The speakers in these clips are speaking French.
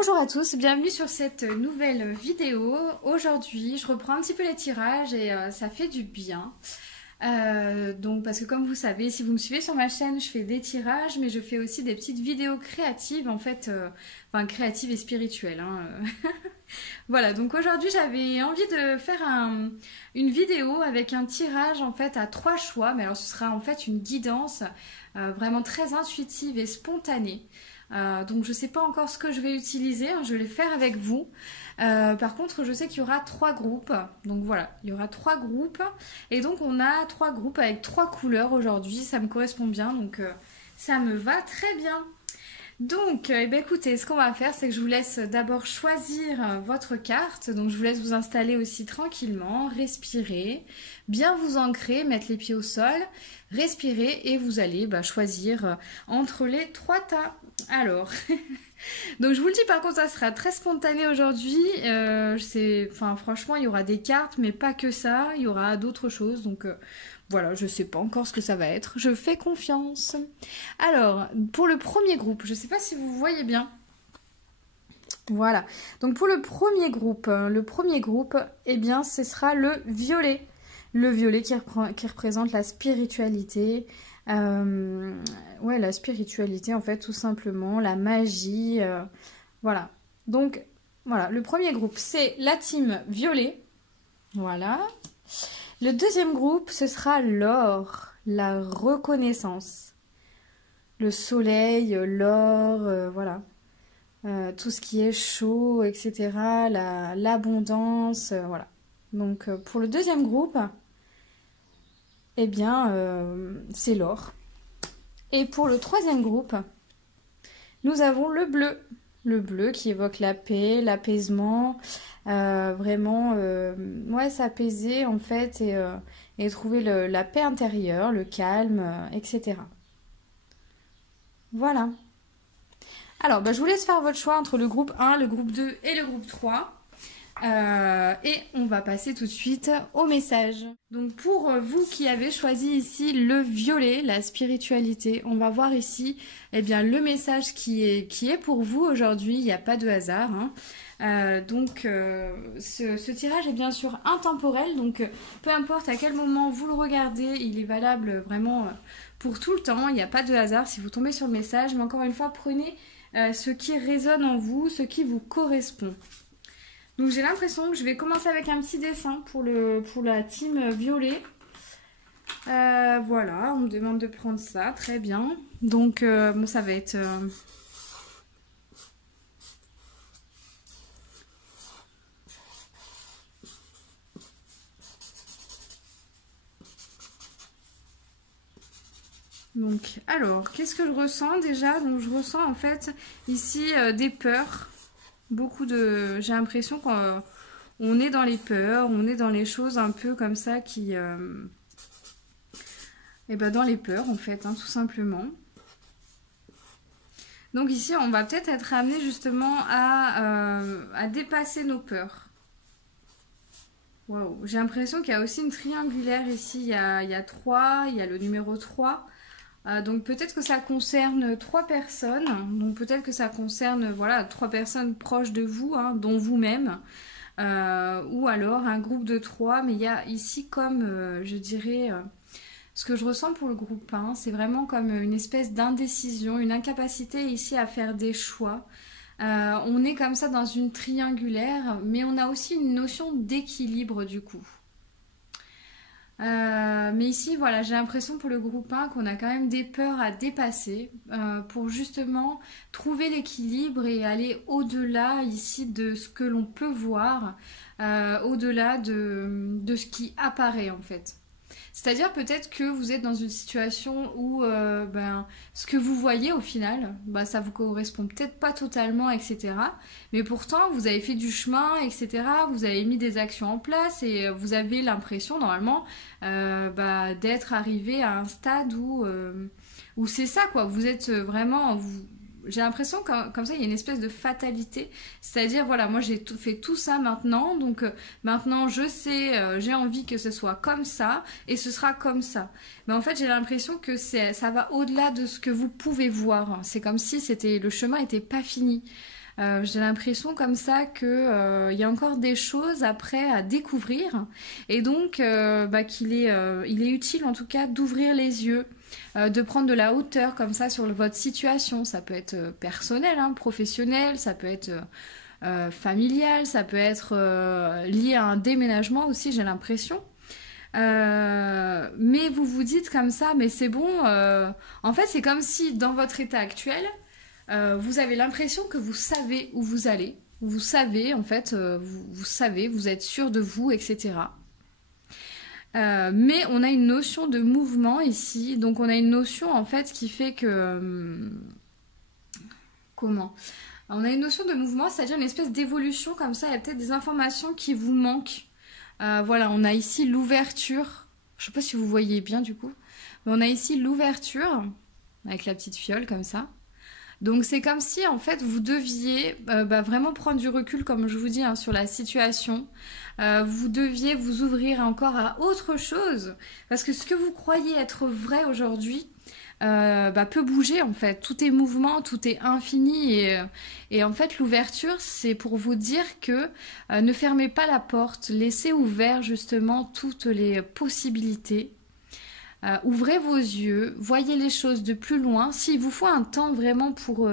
Bonjour à tous, bienvenue sur cette nouvelle vidéo. Aujourd'hui, je reprends un petit peu les tirages et ça fait du bien. Donc parce que comme vous savez, si vous me suivez sur ma chaîne, je fais des tirages, mais je fais aussi des petites vidéos créatives, en fait, enfin créatives et spirituelles. Voilà, donc aujourd'hui j'avais envie de faire une vidéo avec un tirage en fait à 3 choix, mais alors ce sera en fait une guidance vraiment très intuitive et spontanée. Donc je sais pas encore ce que je vais utiliser, je vais le faire avec vous. Par contre je sais qu'il y aura 3 groupes, donc voilà, il y aura 3 groupes et donc on a 3 groupes avec 3 couleurs aujourd'hui, ça me correspond bien, donc ça me va très bien. Donc écoutez, ce qu'on va faire, c'est que je vous laisse d'abord choisir votre carte, donc je vous laisse vous installer aussi tranquillement, respirer, bien vous ancrer, mettre les pieds au sol, respirer et vous allez choisir entre les 3 tas. Alors, donc je vous le dis, par contre ça sera très spontané aujourd'hui, franchement il y aura des cartes mais pas que ça, il y aura d'autres choses, donc voilà, je sais pas encore ce que ça va être, je fais confiance. Alors, pour le premier groupe, je sais pas si vous voyez bien. Voilà, donc pour le premier groupe, eh bien ce sera le violet. Le violet qui représente la spiritualité. Ouais, la spiritualité en fait, tout simplement, la magie. Voilà, donc voilà, le premier groupe c'est la team violet. Voilà. Le deuxième groupe, ce sera l'or, la reconnaissance. Le soleil, l'or, voilà. Tout ce qui est chaud, etc. L'abondance, voilà. Donc pour le deuxième groupe, eh bien, c'est l'or. Et pour le troisième groupe, nous avons le bleu. Le bleu qui évoque la paix, l'apaisement, vraiment, ouais, s'apaiser en fait et trouver la paix intérieure, le calme, etc. Voilà. Alors, je vous laisse faire votre choix entre le groupe 1, le groupe 2 et le groupe 3. Et on va passer tout de suite au message. Donc pour vous qui avez choisi ici le violet, la spiritualité, on va voir ici le message qui est pour vous aujourd'hui. Il n'y a pas de hasard. Ce tirage est bien sûr intemporel, donc peu importe à quel moment vous le regardez, il est valable vraiment pour tout le temps. Il n'y a pas de hasard si vous tombez sur le message, mais encore une fois, prenez ce qui résonne en vous, ce qui vous correspond. Donc j'ai l'impression que je vais commencer avec un petit dessin pour la team violet. Voilà, on me demande de prendre ça, très bien. Donc ça va être... Donc, alors, qu'est-ce que je ressens déjà? Donc je ressens en fait ici des peurs. J'ai l'impression qu'on est dans les peurs, on est dans les choses un peu comme ça qui... dans les peurs en fait, tout simplement. Donc ici, on va peut-être être amené justement à dépasser nos peurs. Waouh, j'ai l'impression qu'il y a aussi une triangulaire ici, il y a 3, il y a le numéro 3. Donc peut-être que ça concerne 3 personnes, donc peut-être que ça concerne 3 personnes proches de vous, dont vous-même, ou alors un groupe de 3, mais il y a ici comme, je dirais, ce que je ressens pour le groupe 1, c'est vraiment comme une espèce d'indécision, une incapacité ici à faire des choix. On est comme ça dans une triangulaire, mais on a aussi une notion d'équilibre du coup. Mais ici, voilà, j'ai l'impression pour le groupe 1 qu'on a quand même des peurs à dépasser pour justement trouver l'équilibre et aller au-delà ici de ce que l'on peut voir, au-delà de ce qui apparaît en fait. C'est-à-dire peut-être que vous êtes dans une situation où ce que vous voyez au final, ça vous correspond peut-être pas totalement, etc. Mais pourtant, vous avez fait du chemin, etc. Vous avez mis des actions en place et vous avez l'impression normalement d'être arrivé à un stade où c'est ça quoi. Vous êtes vraiment... J'ai l'impression que comme ça il y a une espèce de fatalité, c'est-à-dire voilà, moi j'ai fait tout ça maintenant, donc maintenant je sais, j'ai envie que ce soit comme ça et ce sera comme ça. Mais en fait j'ai l'impression que ça va au-delà de ce que vous pouvez voir. C'est comme si le chemin n'était pas fini. J'ai l'impression comme ça que il y a encore des choses après à découvrir et donc il est utile en tout cas d'ouvrir les yeux, de prendre de la hauteur comme ça sur votre situation. Ça peut être personnel, hein, professionnel, ça peut être familial, ça peut être lié à un déménagement aussi, j'ai l'impression. Mais vous vous dites comme ça, mais c'est bon. En fait, c'est comme si dans votre état actuel, vous avez l'impression que vous savez où vous allez. Vous savez, en fait, vous savez, vous êtes sûr de vous, etc. Mais on a une notion de mouvement ici. Donc on a une notion, en fait, qui fait que... comment? On a une notion de mouvement, c'est-à-dire une espèce d'évolution comme ça. Il y a peut-être des informations qui vous manquent. Voilà, on a ici l'ouverture. Je ne sais pas si vous voyez bien du coup. Mais on a ici l'ouverture avec la petite fiole comme ça. Donc c'est comme si en fait vous deviez vraiment prendre du recul comme je vous dis hein, sur la situation. Vous deviez vous ouvrir encore à autre chose. Parce que ce que vous croyez être vrai aujourd'hui peut bouger en fait. Tout est mouvement, tout est infini et en fait l'ouverture c'est pour vous dire que ne fermez pas la porte, laissez ouvert justement toutes les possibilités. Ouvrez vos yeux, voyez les choses de plus loin. S'il vous faut un temps vraiment pour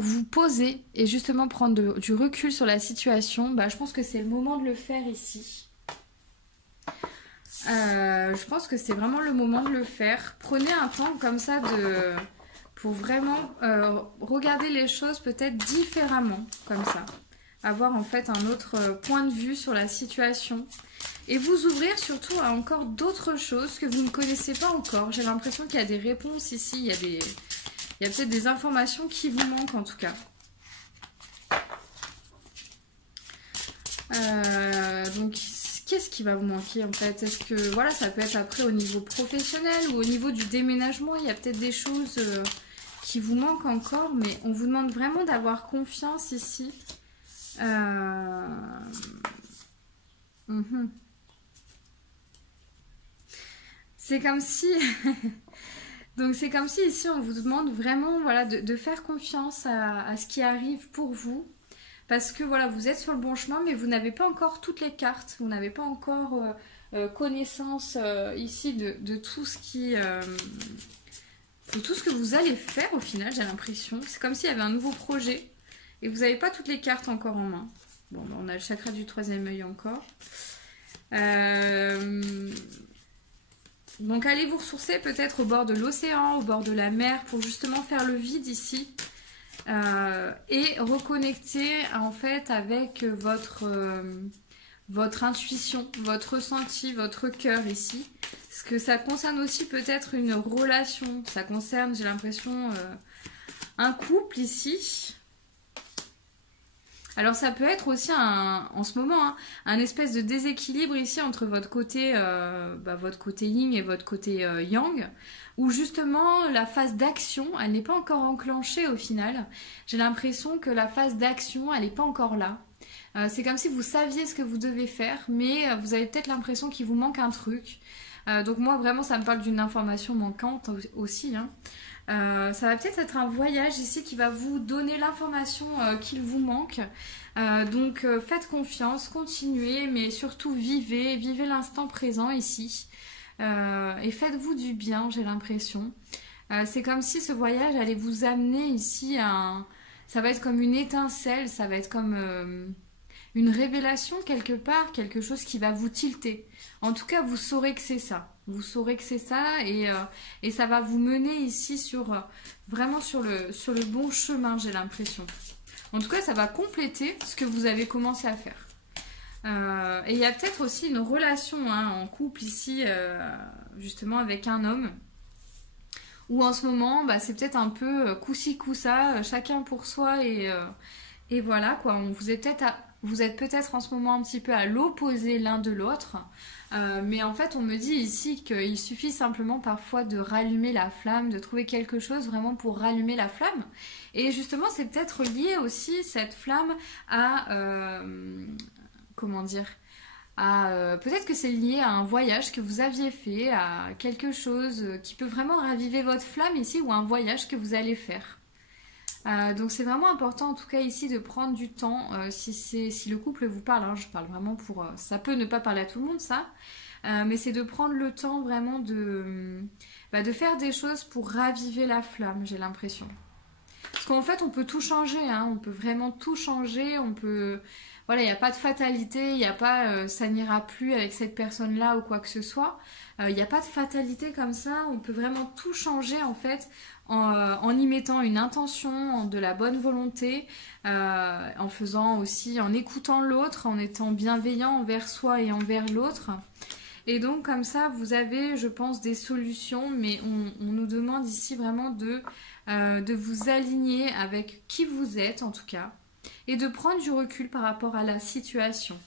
vous poser et justement prendre du recul sur la situation, je pense que c'est le moment de le faire ici. Je pense que c'est vraiment le moment de le faire. Prenez un temps comme ça pour vraiment regarder les choses peut-être différemment, comme ça. Avoir en fait un autre point de vue sur la situation. Et vous ouvrir surtout à encore d'autres choses que vous ne connaissez pas encore. J'ai l'impression qu'il y a des réponses ici, il y a peut-être des informations qui vous manquent en tout cas. Donc qu'est-ce qui va vous manquer en fait? Est-ce que voilà, ça peut être après au niveau professionnel ou au niveau du déménagement, il y a peut-être des choses qui vous manquent encore, mais on vous demande vraiment d'avoir confiance ici. C'est comme si... Donc c'est comme si ici on vous demande vraiment voilà, de faire confiance à ce qui arrive pour vous. Parce que voilà, vous êtes sur le bon chemin, mais vous n'avez pas encore toutes les cartes. Vous n'avez pas encore connaissance ici de tout ce qui... de tout ce que vous allez faire au final, j'ai l'impression. C'est comme s'il y avait un nouveau projet. Et vous n'avez pas toutes les cartes encore en main. Bon, on a le chakra du troisième œil encore. Donc allez vous ressourcer peut-être au bord de l'océan, au bord de la mer, pour justement faire le vide ici. Et reconnecter en fait avec votre intuition, votre ressenti, votre cœur ici. Parce que ça concerne aussi peut-être une relation. Ça concerne, j'ai l'impression, un couple ici. Alors ça peut être aussi en ce moment un espèce de déséquilibre ici entre votre côté yin et votre côté yang, où justement la phase d'action elle n'est pas encore enclenchée au final. J'ai l'impression que la phase d'action elle n'est pas encore là. C'est comme si vous saviez ce que vous devez faire, mais vous avez peut-être l'impression qu'il vous manque un truc. Donc moi vraiment ça me parle d'une information manquante aussi. Ça va peut-être être un voyage ici qui va vous donner l'information qu'il vous manque. Donc faites confiance, continuez, mais surtout vivez l'instant présent ici. Et faites-vous du bien, j'ai l'impression. C'est comme si ce voyage allait vous amener ici ça va être comme une étincelle, ça va être comme une révélation quelque part, quelque chose qui va vous tilter. En tout cas, vous saurez que c'est ça. Vous saurez que c'est ça et ça va vous mener ici vraiment sur le bon chemin, j'ai l'impression. En tout cas, ça va compléter ce que vous avez commencé à faire. Et il y a peut-être aussi une relation en couple ici, justement avec un homme. Où en ce moment, c'est peut-être un peu coup-ci, coup-ça, chacun pour soi et voilà quoi. Vous êtes peut-être en ce moment un petit peu à l'opposé l'un de l'autre. Mais en fait, on me dit ici qu'il suffit simplement parfois de rallumer la flamme, de trouver quelque chose vraiment pour rallumer la flamme. Et justement, c'est peut-être lié aussi, cette flamme, à... comment dire, peut-être que c'est lié à un voyage que vous aviez fait, à quelque chose qui peut vraiment raviver votre flamme ici, ou un voyage que vous allez faire. Donc c'est vraiment important en tout cas ici de prendre du temps si le couple vous parle, hein, je parle vraiment pour... ça peut ne pas parler à tout le monde ça, mais c'est de prendre le temps vraiment de faire des choses pour raviver la flamme, j'ai l'impression. Parce qu'en fait on peut tout changer, hein, on peut vraiment tout changer, on peut... Voilà, il n'y a pas de fatalité, il n'y a pas ça n'ira plus avec cette personne-là ou quoi que ce soit. Il n'y a pas de fatalité comme ça, on peut vraiment tout changer en fait en y mettant une intention, de la bonne volonté, en faisant aussi, en écoutant l'autre, en étant bienveillant envers soi et envers l'autre. Et donc comme ça, vous avez, je pense, des solutions, mais on nous demande ici vraiment de vous aligner avec qui vous êtes en tout cas, et de prendre du recul par rapport à la situation.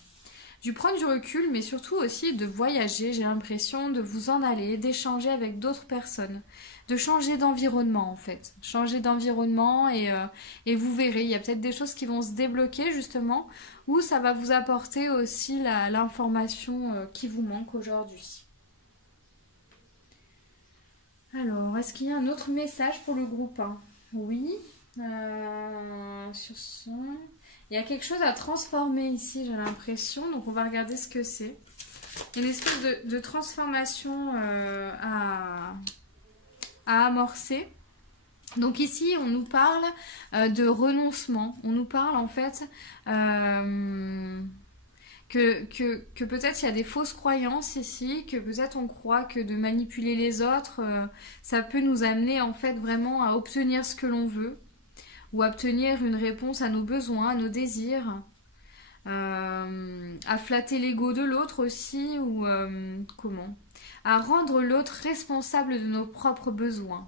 Du prendre du recul, mais surtout aussi de voyager, j'ai l'impression, de vous en aller, d'échanger avec d'autres personnes, de changer d'environnement en fait. Changer d'environnement et vous verrez, il y a peut-être des choses qui vont se débloquer justement, où ça va vous apporter aussi l'information qui vous manque aujourd'hui. Alors, est-ce qu'il y a un autre message pour le groupe 1? Oui. Sur ce... Il y a quelque chose à transformer ici, j'ai l'impression. Donc on va regarder ce que c'est. Une espèce de transformation à amorcer. Donc ici, on nous parle de renoncement. On nous parle en fait que peut-être il y a des fausses croyances ici, que peut-être on croit que de manipuler les autres, ça peut nous amener en fait vraiment à obtenir ce que l'on veut, ou obtenir une réponse à nos besoins, à nos désirs, à flatter l'ego de l'autre aussi, ou comment, à rendre l'autre responsable de nos propres besoins.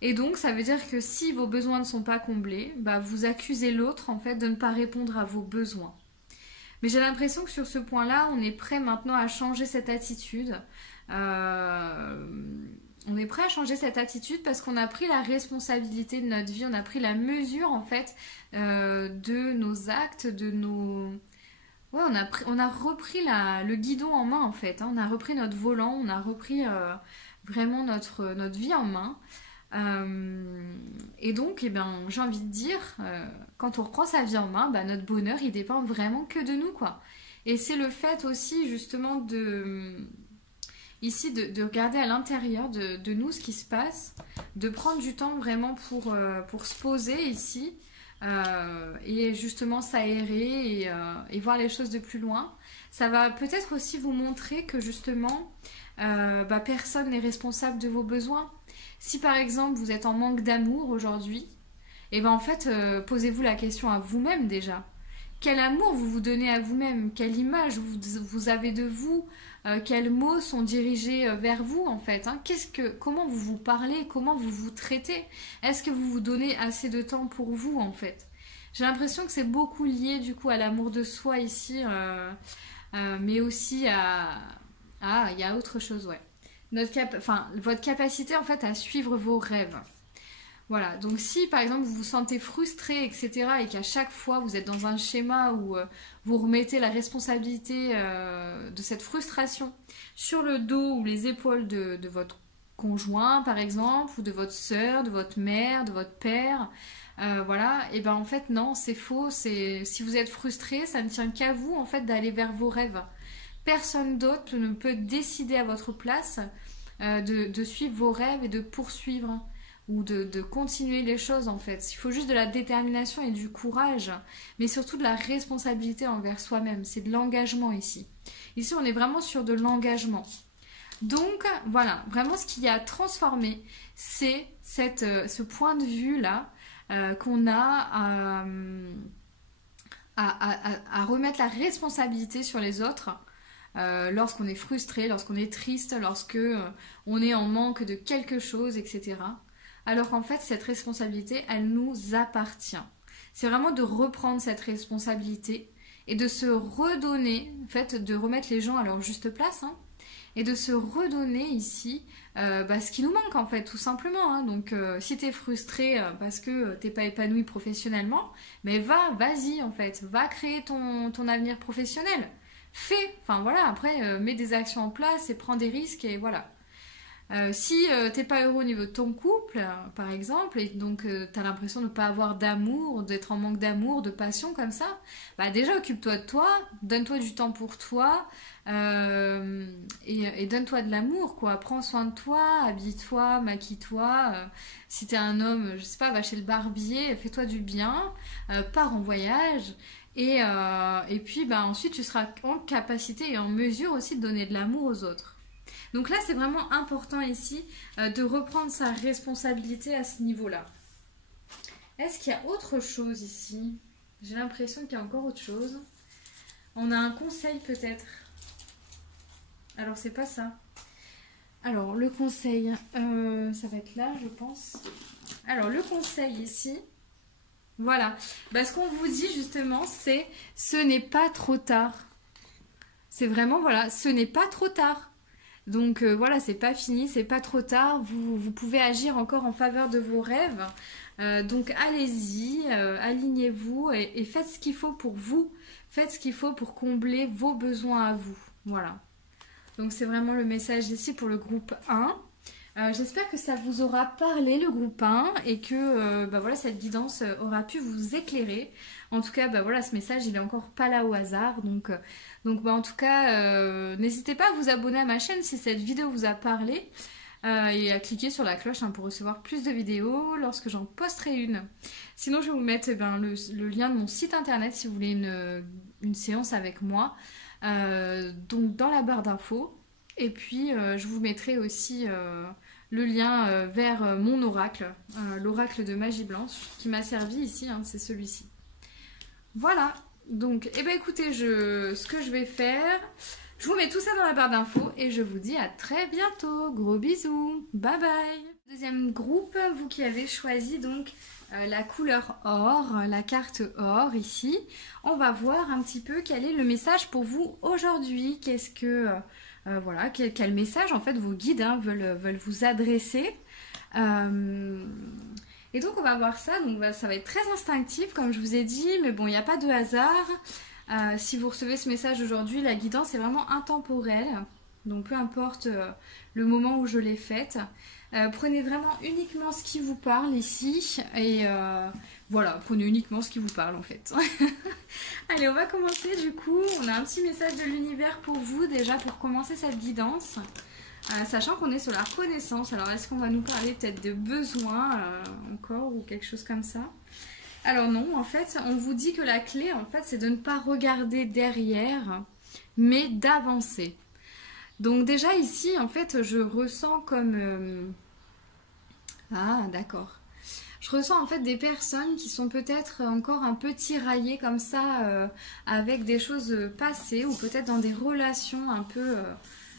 Et donc ça veut dire que si vos besoins ne sont pas comblés, bah, vous accusez l'autre en fait de ne pas répondre à vos besoins. Mais j'ai l'impression que sur ce point-là, on est prêt maintenant à changer cette attitude. On est prêt à changer cette attitude parce qu'on a pris la responsabilité de notre vie, on a pris la mesure en fait de nos actes, de nos... Ouais, on a repris le guidon en main en fait, hein. On a repris notre volant, on a repris vraiment notre vie en main. Et donc, eh ben, j'ai envie de dire, quand on reprend sa vie en main, bah, notre bonheur, il dépend vraiment que de nous, quoi. Et c'est le fait aussi, justement, ici, de regarder à l'intérieur de nous ce qui se passe, de prendre du temps vraiment pour se poser ici, et justement s'aérer et voir les choses de plus loin. Ça va peut-être aussi vous montrer que, justement, bah, personne n'est responsable de vos besoins. Si par exemple vous êtes en manque d'amour aujourd'hui, et ben en fait posez-vous la question à vous-même déjà. Quel amour vous vous donnez à vous-même? Quelle image vous avez de vous? Quels mots sont dirigés vers vous en fait, hein? Comment vous vous parlez? Comment vous vous traitez? Est-ce que vous vous donnez assez de temps pour vous en fait? J'ai l'impression que c'est beaucoup lié du coup à l'amour de soi ici, mais aussi à... Ah, il y a autre chose, ouais. Votre capacité en fait à suivre vos rêves. Voilà, donc si par exemple vous vous sentez frustré, etc., et qu'à chaque fois vous êtes dans un schéma où vous remettez la responsabilité de cette frustration sur le dos ou les épaules de votre conjoint par exemple, ou de votre sœur, de votre mère, de votre père, voilà, et ben en fait non, c'est faux, si vous êtes frustré, ça ne tient qu'à vous en fait d'aller vers vos rêves. Personne d'autre ne peut décider à votre place de suivre vos rêves et de poursuivre ou de continuer les choses en fait. Il faut juste de la détermination et du courage, mais surtout de la responsabilité envers soi-même. C'est de l'engagement ici. Ici, on est vraiment sur de l'engagement. Donc, voilà, vraiment ce qui a transformé, c'est ce point de vue-là qu'on a à remettre la responsabilité sur les autres. Lorsqu'on est frustré, lorsqu'on est triste, lorsque on est en manque de quelque chose, etc. Alors qu'en fait, cette responsabilité, elle nous appartient. C'est vraiment de reprendre cette responsabilité et de se redonner, en fait, de remettre les gens à leur juste place, hein, et de se redonner ici ce qui nous manque, en fait, tout simplement. Hein. Donc, si t'es frustré parce que t'es pas épanoui professionnellement, mais vas-y, en fait, va créer ton avenir professionnel. Fais, enfin voilà, après mets des actions en place et prends des risques et voilà. Si t'es pas heureux au niveau de ton couple, par exemple, et donc t'as l'impression de ne pas avoir d'amour, d'être en manque d'amour, de passion comme ça, bah déjà occupe-toi de toi, donne-toi du temps pour toi, et donne-toi de l'amour, quoi. Prends soin de toi, habille-toi, maquille-toi. Si t'es un homme, je sais pas, va chez le barbier, fais-toi du bien, pars en voyage. Et puis bah, ensuite tu seras en capacité et en mesure aussi de donner de l'amour aux autres. Donc là, c'est vraiment important ici de reprendre sa responsabilité à ce niveau-là. Est-ce qu'il y a autre chose ici? J'ai l'impression qu'il y a encore autre chose. On a un conseil peut-être. Alors, c'est pas ça. Alors, le conseil, ça va être là, je pense. Alors, le conseil ici, voilà. Bah, ce qu'on vous dit justement, c'est ce n'est pas trop tard. C'est vraiment, voilà, ce n'est pas trop tard. Donc voilà, c'est pas fini, c'est pas trop tard, vous pouvez agir encore en faveur de vos rêves. Donc allez-y, alignez-vous et faites ce qu'il faut pour vous. Faites ce qu'il faut pour combler vos besoins à vous. Voilà. Donc c'est vraiment le message ici pour le groupe 1. J'espère que ça vous aura parlé le groupe 1 et que bah voilà, cette guidance aura pu vous éclairer. En tout cas, bah voilà, ce message il est encore pas là au hasard. Donc bah, en tout cas, n'hésitez pas à vous abonner à ma chaîne si cette vidéo vous a parlé et à cliquer sur la cloche pour recevoir plus de vidéos lorsque j'en posterai une. Sinon, je vais vous mettre le lien de mon site internet si vous voulez une séance avec moi. Donc dans la barre d'infos. Et puis, je vous mettrai aussi le lien vers mon oracle, l'oracle de magie blanche, qui m'a servi ici, c'est celui-ci. Voilà, donc, eh ben écoutez, ce que je vais faire, je vous mets tout ça dans la barre d'infos et je vous dis à très bientôt. Gros bisous, bye bye. Deuxième groupe, vous qui avez choisi donc la couleur or, la carte or ici, on va voir un petit peu quel est le message pour vous aujourd'hui. Qu'est-ce que... voilà, quel message en fait vos guides veulent vous adresser. Et donc on va voir ça, donc ça va être très instinctif comme je vous ai dit, mais bon, il n'y a pas de hasard. Si vous recevez ce message aujourd'hui, la guidance est vraiment intemporelle, donc peu importe le moment où je l'ai faite. Prenez vraiment uniquement ce qui vous parle ici, et voilà, prenez uniquement ce qui vous parle en fait. Allez, on va commencer du coup, on a un petit message de l'univers pour vous déjà pour commencer cette guidance. Sachant qu'on est sur la reconnaissance, alors est-ce qu'on va nous parler peut-être de besoins encore ou quelque chose comme ça? Alors non, en fait, on vous dit que la clé, en fait, c'est de ne pas regarder derrière, mais d'avancer. Donc déjà ici, en fait, je ressens comme... Ah, d'accord. Je ressens en fait des personnes qui sont peut-être encore un peu tiraillées comme ça avec des choses passées ou peut-être dans des relations un peu...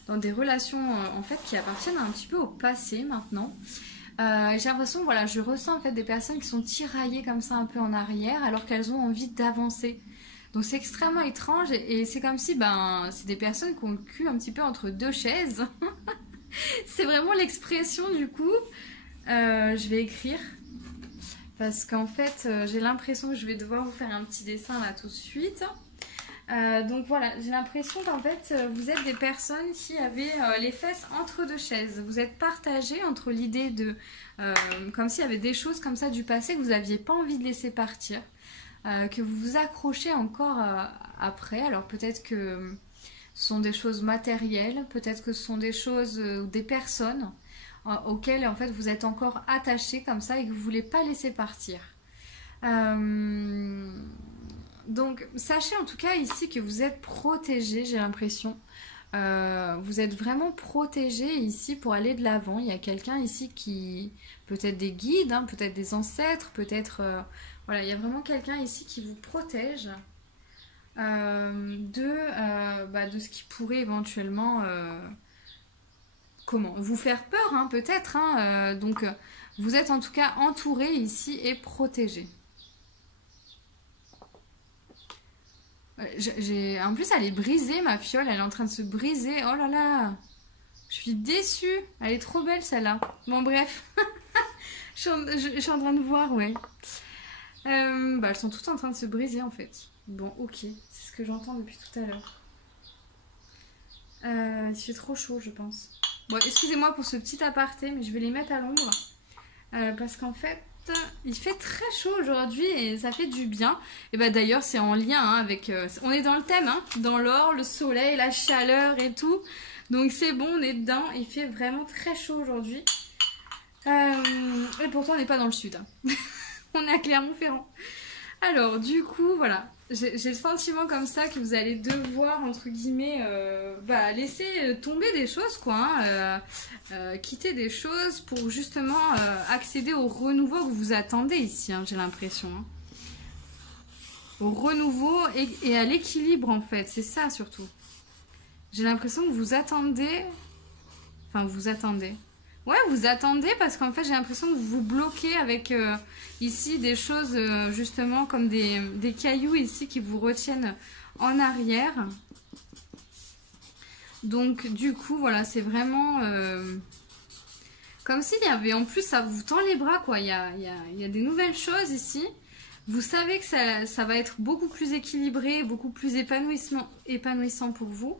dans des relations en fait qui appartiennent un petit peu au passé maintenant. J'ai l'impression, voilà, je ressens en fait des personnes qui sont tiraillées comme ça un peu en arrière alors qu'elles ont envie d'avancer. Donc c'est extrêmement étrange et c'est comme si c'est des personnes qui ont le cul un petit peu entre deux chaises. C'est vraiment l'expression du coup. Je vais écrire parce qu'en fait j'ai l'impression que je vais devoir vous faire un petit dessin là tout de suite. Donc voilà, j'ai l'impression qu'en fait vous êtes des personnes qui avaient les fesses entre deux chaises. Vous êtes partagés entre l'idée de comme s'il y avait des choses comme ça du passé que vous n'aviez pas envie de laisser partir, que vous vous accrochez encore après. Alors peut-être que ce sont des choses matérielles, peut-être que ce sont des choses ou des personnes auxquelles en fait vous êtes encore attachés comme ça et que vous ne voulez pas laisser partir. Donc sachez en tout cas ici que vous êtes protégés, j'ai l'impression. Vous êtes vraiment protégés ici pour aller de l'avant. Il y a quelqu'un ici qui... Peut-être des guides, peut-être des ancêtres, peut-être... voilà, il y a vraiment quelqu'un ici qui vous protège de ce qui pourrait éventuellement... comment vous faire peur, peut-être. Donc vous êtes en tout cas entourés ici et protégés. En plus, elle est brisée, ma fiole. Elle est en train de se briser. Oh là là. Je suis déçue. Elle est trop belle, celle-là. Bon, bref. je suis en train de voir, ouais. Elles sont toutes en train de se briser, en fait. Bon, ok. C'est ce que j'entends depuis tout à l'heure. Il fait trop chaud, je pense. Bon, excusez-moi pour ce petit aparté, mais je vais les mettre à l'ombre. Parce qu'en fait, il fait très chaud aujourd'hui et ça fait du bien. Et bah d'ailleurs, c'est en lien hein, avec... on est dans le thème, hein, dans l'or, le soleil, la chaleur et tout. Donc c'est bon, on est dedans. Il fait vraiment très chaud aujourd'hui. Et pourtant, on n'est pas dans le sud. Hein. On est à Clermont-Ferrand. Alors, du coup, voilà. J'ai le sentiment comme ça que vous allez devoir, entre guillemets, laisser tomber des choses, quoi. Hein, quitter des choses pour justement accéder au renouveau que vous attendez ici, hein, j'ai l'impression. Hein. Au renouveau et à l'équilibre, en fait. C'est ça, surtout. J'ai l'impression que vous attendez... Enfin, vous attendez... Ouais, vous attendez parce qu'en fait, j'ai l'impression que vous vous bloquez avec ici des choses justement comme des cailloux ici qui vous retiennent en arrière. Donc, du coup, voilà, c'est vraiment comme s'il y avait, en plus, ça vous tend les bras, quoi. Il y a des nouvelles choses ici. Vous savez que ça va être beaucoup plus équilibré, beaucoup plus épanouissant pour vous.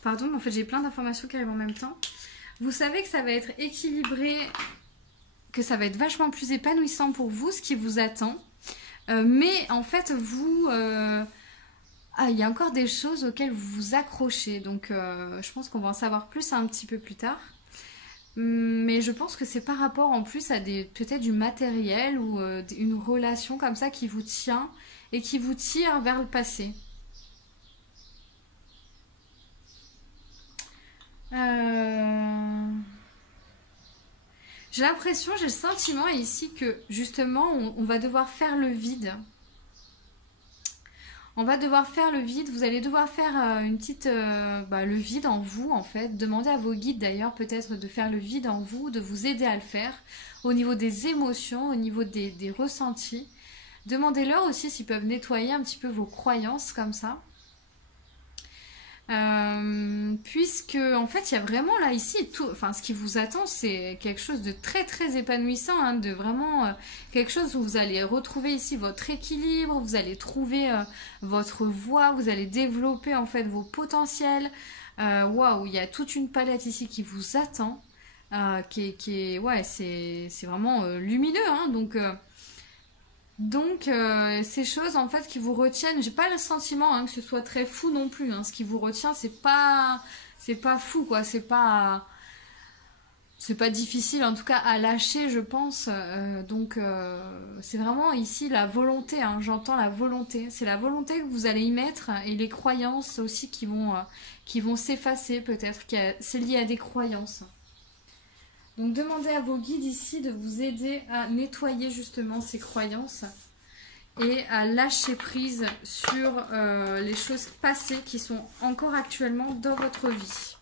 Pardon, mais en fait, j'ai plein d'informations qui arrivent en même temps. Vous savez que ça va être équilibré, que ça va être vachement plus épanouissant pour vous, ce qui vous attend. Mais en fait, vous... il y a encore des choses auxquelles vous vous accrochez. Donc, je pense qu'on va en savoir plus un petit peu plus tard. Mais je pense que c'est par rapport en plus à peut-être du matériel ou une relation comme ça qui vous tient et qui vous tire vers le passé. J'ai l'impression, j'ai le sentiment ici que justement on va devoir faire le vide. On va devoir faire le vide, vous allez devoir faire le vide en vous en fait. Demandez à vos guides d'ailleurs peut-être de faire le vide en vous, de vous aider à le faire au niveau des émotions, au niveau des ressentis. Demandez-leur aussi s'ils peuvent nettoyer un petit peu vos croyances comme ça. Puisque en fait il y a vraiment là ici tout, enfin ce qui vous attend c'est quelque chose de très très épanouissant hein, de vraiment quelque chose où vous allez retrouver ici votre équilibre, vous allez trouver votre voie, vous allez développer en fait vos potentiels. Waouh, il y a toute une palette ici qui vous attend qui est ouais c'est vraiment lumineux hein, donc, ces choses en fait qui vous retiennent, j'ai pas le sentiment hein, que ce soit très fou non plus. Hein. Ce qui vous retient, c'est pas fou quoi, c'est pas difficile en tout cas à lâcher, je pense. C'est vraiment ici la volonté. Hein, j'entends la volonté. C'est la volonté que vous allez y mettre et les croyances aussi qui vont s'effacer peut-être. C'est lié à des croyances. Donc demandez à vos guides ici de vous aider à nettoyer justement ces croyances et à lâcher prise sur les choses passées qui sont encore actuellement dans votre vie.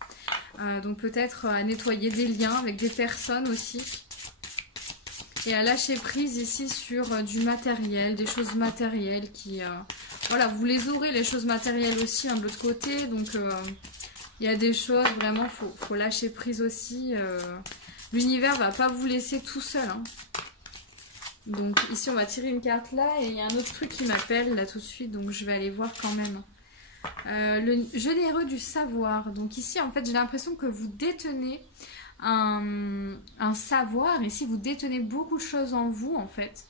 Donc peut-être à nettoyer des liens avec des personnes aussi et à lâcher prise ici sur du matériel, des choses matérielles qui... voilà, vous les aurez les choses matérielles aussi hein, de l'autre côté. Donc il y a des choses vraiment, faut lâcher prise aussi... L'univers va pas vous laisser tout seul. Hein. Donc ici on va tirer une carte là et il y a un autre truc qui m'appelle là tout de suite. Donc je vais aller voir quand même. Le généreux du savoir. Donc ici en fait j'ai l'impression que vous détenez un savoir. Ici vous détenez beaucoup de choses en vous en fait.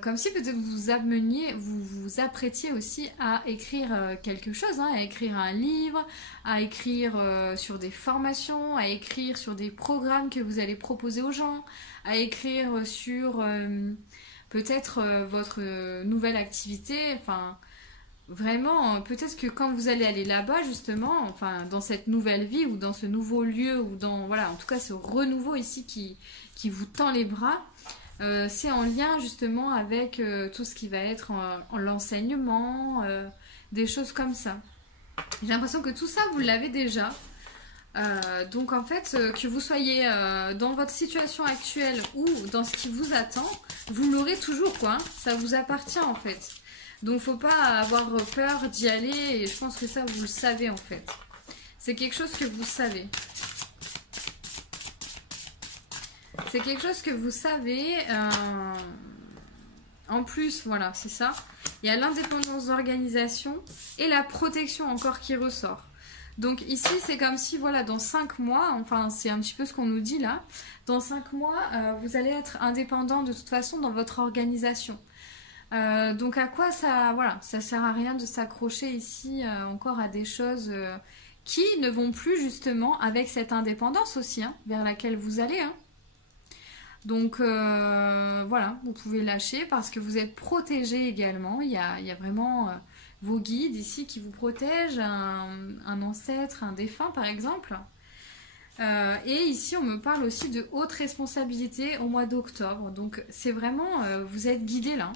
Comme si peut-être vous vous apprêtiez aussi à écrire quelque chose, hein, à écrire un livre, à écrire sur des formations, à écrire sur des programmes que vous allez proposer aux gens, à écrire sur peut-être votre nouvelle activité, enfin vraiment peut-être que quand vous allez aller là-bas justement, enfin dans cette nouvelle vie ou dans ce nouveau lieu ou dans voilà en tout cas ce renouveau ici qui vous tend les bras. C'est en lien justement avec tout ce qui va être en l'enseignement, des choses comme ça. J'ai l'impression que tout ça, vous l'avez déjà. Donc en fait, que vous soyez dans votre situation actuelle ou dans ce qui vous attend, vous l'aurez toujours quoi. Hein. Ça vous appartient en fait. Donc faut pas avoir peur d'y aller et je pense que ça, vous le savez en fait. C'est quelque chose que vous savez. C'est quelque chose que vous savez. En plus, voilà, c'est ça. Il y a l'indépendance d'organisation et la protection encore qui ressort. Donc ici, c'est comme si, voilà, dans 5 mois, enfin, c'est un petit peu ce qu'on nous dit là, dans 5 mois, vous allez être indépendant de toute façon dans votre organisation. Donc à quoi ça, voilà, ça sert à rien de s'accrocher ici encore à des choses qui ne vont plus justement avec cette indépendance aussi, hein, vers laquelle vous allez, hein. Donc voilà, vous pouvez lâcher parce que vous êtes protégé également. Il y a vraiment vos guides ici qui vous protègent, un ancêtre, un défunt par exemple. Et ici, on me parle aussi de haute responsabilité au mois d'octobre. Donc c'est vraiment, vous êtes guidé là.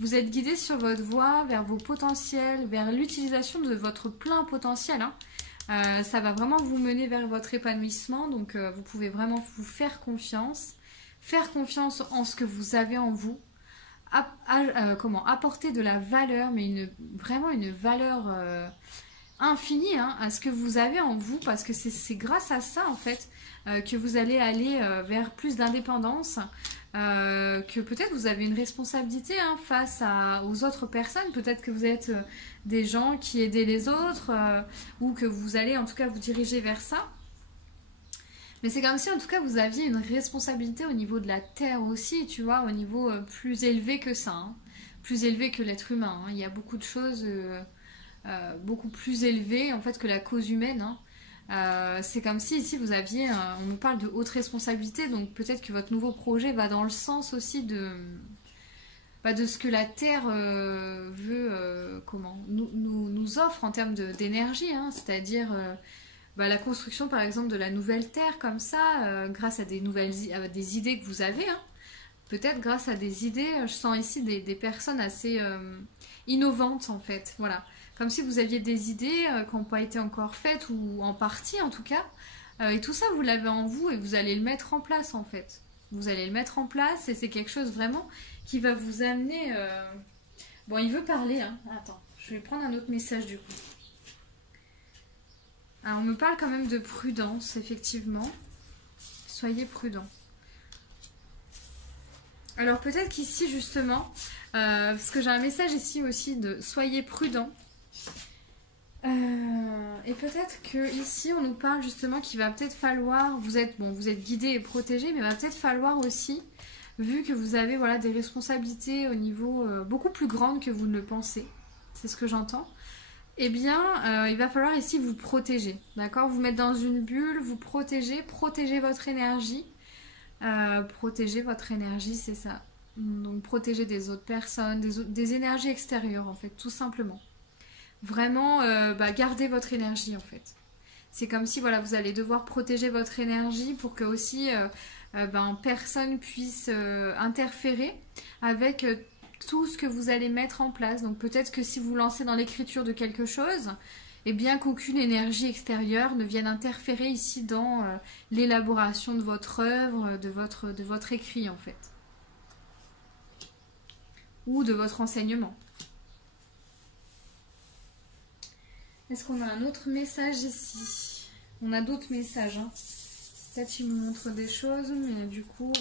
Vous êtes guidé sur votre voie vers vos potentiels, vers l'utilisation de votre plein potentiel, hein. Ça va vraiment vous mener vers votre épanouissement. Donc vous pouvez vraiment vous faire confiance. Faire confiance en ce que vous avez en vous, apporter de la valeur, mais vraiment une valeur infinie, hein, à ce que vous avez en vous, parce que c'est grâce à ça en fait que vous allez aller vers plus d'indépendance, que peut-être vous avez une responsabilité, hein, aux autres personnes, peut-être que vous êtes des gens qui aident les autres, ou que vous allez en tout cas vous diriger vers ça. Mais c'est comme si en tout cas vous aviez une responsabilité au niveau de la Terre aussi, tu vois, au niveau plus élevé que ça, hein. Plus élevé que l'être humain, hein. Il y a beaucoup de choses beaucoup plus élevées en fait que la cause humaine, hein. C'est comme si ici vous aviez, on nous parle de haute responsabilité, donc peut-être que votre nouveau projet va dans le sens aussi de ce que la Terre veut, nous offre en termes d'énergie, hein, c'est-à-dire la construction par exemple de la nouvelle Terre comme ça, grâce à des idées que vous avez, hein. Peut-être grâce à des idées, je sens ici des personnes assez innovantes en fait, voilà. Comme si vous aviez des idées qui n'ont pas été encore faites, ou en partie en tout cas, et tout ça vous l'avez en vous et vous allez le mettre en place en fait. Vous allez le mettre en place et c'est quelque chose vraiment qui va vous amener... Bon, il veut parler, hein. Attends, je vais prendre un autre message du coup. Alors, on me parle quand même de prudence, effectivement. Soyez prudent. Alors, peut-être qu'ici, justement, parce que j'ai un message ici aussi de soyez prudent. Et peut-être que ici, on nous parle justement qu'il va peut-être falloir, vous êtes guidé et protégé, mais il va peut-être falloir aussi, vu que vous avez des responsabilités au niveau beaucoup plus grandes que vous ne le pensez, c'est ce que j'entends. Eh bien, il va falloir ici vous protéger, d'accord? Vous mettre dans une bulle, vous protéger votre énergie. Protéger votre énergie, c'est ça. Donc, protéger des autres personnes, des énergies extérieures, en fait, tout simplement. Vraiment, gardez votre énergie, en fait. C'est comme si, voilà, vous allez devoir protéger votre énergie pour que aussi, personne puisse interférer avec... tout ce que vous allez mettre en place. Donc peut-être que si vous lancez dans l'écriture de quelque chose, et bien qu'aucune énergie extérieure ne vienne interférer ici dans l'élaboration de votre œuvre, de votre écrit en fait. Ou de votre enseignement. Est-ce qu'on a un autre message ici? On a d'autres messages, hein. Peut-être il me montre des choses, mais du coup,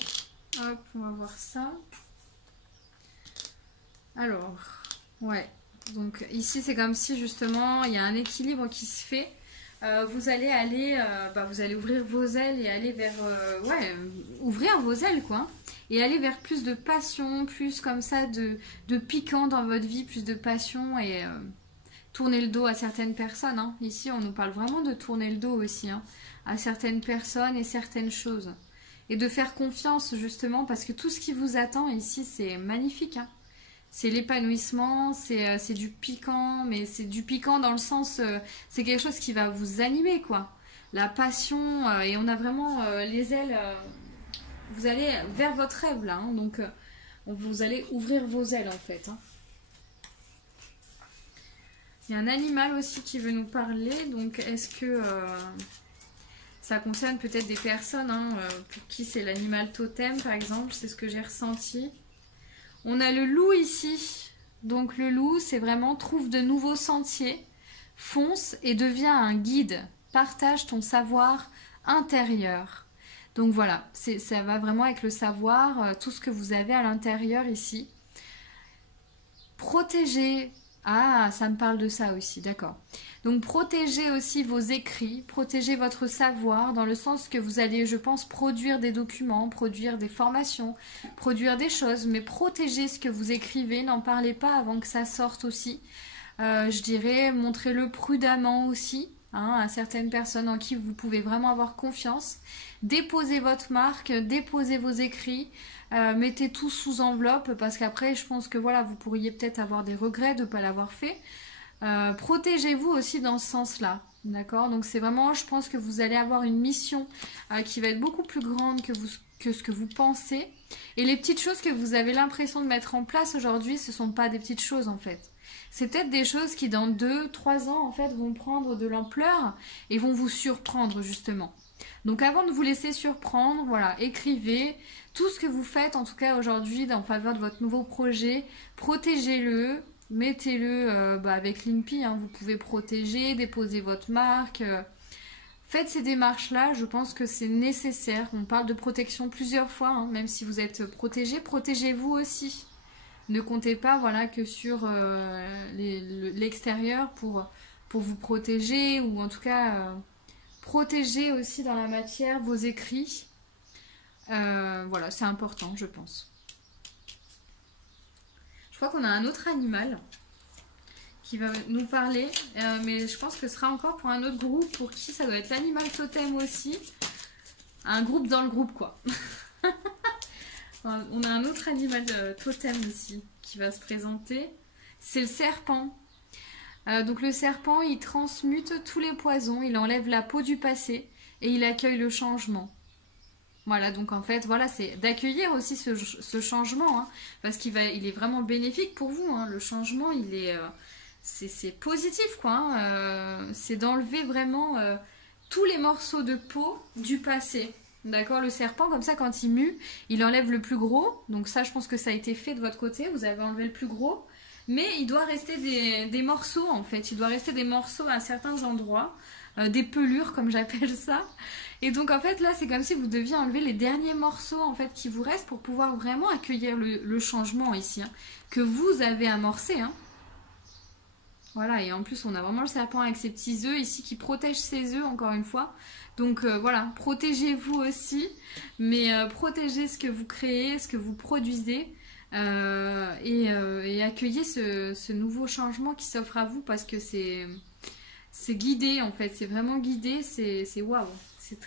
hop, on va voir ça. Alors, ouais, donc ici c'est comme si justement il y a un équilibre qui se fait. Vous allez aller, vous allez ouvrir vos ailes et aller vers, ouvrir vos ailes quoi. Et aller vers plus de passion, plus comme ça de piquant dans votre vie, plus de passion et tourner le dos à certaines personnes, hein. Ici on nous parle vraiment de tourner le dos aussi, hein, à certaines personnes et certaines choses. Et de faire confiance justement parce que tout ce qui vous attend ici c'est magnifique, hein. C'est l'épanouissement, c'est du piquant, mais c'est du piquant dans le sens, c'est quelque chose qui va vous animer, quoi. La passion, et on a vraiment les ailes, vous allez vers votre rêve, là, hein, donc vous allez ouvrir vos ailes, en fait, hein. Il y a un animal aussi qui veut nous parler, donc est-ce que ça concerne peut-être des personnes, hein, pour qui c'est l'animal totem, par exemple, c'est ce que j'ai ressenti. On a le loup ici, donc le loup c'est vraiment trouve de nouveaux sentiers, fonce et devient un guide, partage ton savoir intérieur. Donc voilà, ça va vraiment avec le savoir, tout ce que vous avez à l'intérieur ici. Protéger, ah ça me parle de ça aussi, d'accord. Donc protégez aussi vos écrits, protégez votre savoir dans le sens que vous allez, je pense, produire des documents, produire des formations, produire des choses, mais protégez ce que vous écrivez, n'en parlez pas avant que ça sorte aussi. Je dirais, montrez-le prudemment aussi, hein, à certaines personnes en qui vous pouvez vraiment avoir confiance. Déposez votre marque, déposez vos écrits, mettez tout sous enveloppe parce qu'après, je pense que voilà, vous pourriez peut-être avoir des regrets de ne pas l'avoir fait. Protégez-vous aussi dans ce sens-là, d'accord? Donc c'est vraiment, je pense que vous allez avoir une mission qui va être beaucoup plus grande que ce que vous pensez. Et les petites choses que vous avez l'impression de mettre en place aujourd'hui, ce ne sont pas des petites choses en fait. C'est peut-être des choses qui dans 2-3 ans en fait vont prendre de l'ampleur et vont vous surprendre justement. Donc avant de vous laisser surprendre, voilà, écrivez tout ce que vous faites en tout cas aujourd'hui en faveur de votre nouveau projet, protégez-le. Mettez-le avec Linkpy, hein, vous pouvez protéger, déposer votre marque. Faites ces démarches-là, je pense que c'est nécessaire. On parle de protection plusieurs fois, hein, même si vous êtes protégé, protégez-vous aussi. Ne comptez pas voilà, que sur l'extérieur pour vous protéger, ou en tout cas protéger aussi dans la matière vos écrits. Voilà, c'est important, je pense. Je crois qu'on a un autre animal qui va nous parler, mais je pense que ce sera encore pour un autre groupe, pour qui ça doit être l'animal totem aussi. Un groupe dans le groupe, quoi. On a un autre animal totem ici qui va se présenter. C'est le serpent. Donc le serpent, il transmute tous les poisons, il enlève la peau du passé et il accueille le changement. Voilà, donc en fait, voilà, c'est d'accueillir aussi ce changement, hein, parce il est vraiment bénéfique pour vous, hein, le changement, c'est positif, quoi, hein, c'est d'enlever vraiment tous les morceaux de peau du passé, d'accord, le serpent, comme ça, quand il mue, il enlève le plus gros, donc ça, je pense que ça a été fait de votre côté, vous avez enlevé le plus gros, mais il doit rester des morceaux, en fait, il doit rester des morceaux à certains endroits, des pelures, comme j'appelle ça. Et donc en fait là c'est comme si vous deviez enlever les derniers morceaux en fait qui vous restent pour pouvoir vraiment accueillir le changement ici, hein, que vous avez amorcé, hein. Voilà, et en plus on a vraiment le serpent avec ses petits œufs ici qui protège ses œufs encore une fois. Donc voilà, protégez-vous aussi, mais protégez ce que vous créez, ce que vous produisez, et accueillez ce nouveau changement qui s'offre à vous, parce que c'est guidé en fait, c'est vraiment guidé, c'est waouh. C'est